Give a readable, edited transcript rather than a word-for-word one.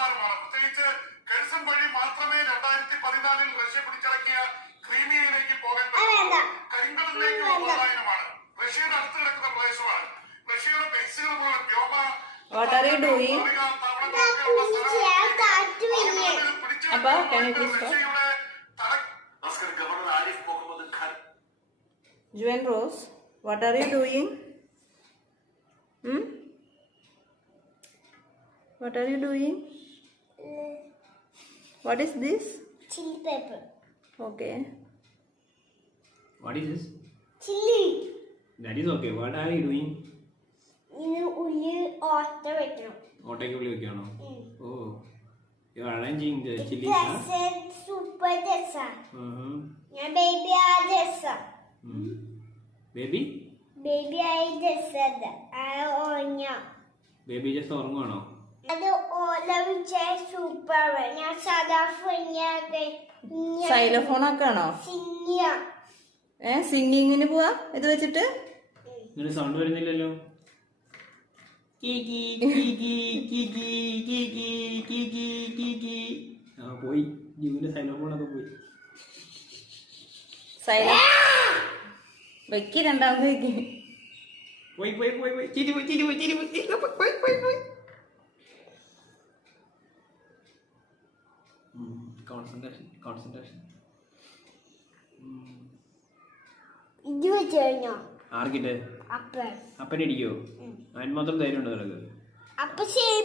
സുപ്രധാനമാണ്. പ്രത്യേകിച്ച് കെഴ്സൺ വഴി മാത്രമേ 2014 റഷ്യ പിടിച്ചടക്കിയ ക്രീമിയയിലേക്ക് പോകാൻ പറ്റും. കരിങ്കടലിലേക്കുള്ള പലായനമാണ്. റഷ്യയുടെ അടുത്ത് കിടക്കുന്ന പ്രദേശമാണ്. റഷ്യയുടെ ബേസുകൾ പോലും വ്യോമ What are you doing? Abba, can you please stop? Juan Rose, what are you doing? What are you doing? What is this? Chili pepper. Okay. What is this? Chili. That is okay. What are you doing? ഇത് ഉള്ളി ഓട്ട വെക്കണം. ഓട്ടയ്ക്ക് ഉള്ളി വെക്കുകയാണോ? Oh, you are arranging the chili. Super രസാ. ഞാൻ baby ആ രസാ. Baby? Baby ആയി രസല്ല. ആ ഓഞ്ഞ. Baby just ഉറങ്ങുവാണോ? അത് ഓലവിച്ച സൂപ്പർ. ഞാൻ സാധാ ഫുഞ്ഞാക്കെ. സൈലോഫോൺ ഒക്കെ ആണോ? സിങ്ങിയ. സിംഗിങ്ങിന് പോവാ ഇത് വെച്ചിട്ട്? ഇങ്ങനെ സൗണ്ട് വരുന്നില്ലല്ലോ. പോയി ജീവന്റെ സൈലോഫോണൊക്കെ പോയി. സൈലോ വെക്കി രണ്ടാമത് വെക്കി. പോയി പോയി പോയി പോയി ചിരി പോയി ചിരി പോയി ചിരി പോയി പോയി പോയി. Concentration concentration. ഇത് വെച്ച് കഴിഞ്ഞോ? ആർക്കിട്ട്? അപ്പൻ. അപ്പനെ ഇടിക്കോ? അതിന് മാത്രം ധൈര്യം ഉണ്ടോ നിനക്ക്? അപ്പൊ ശരി.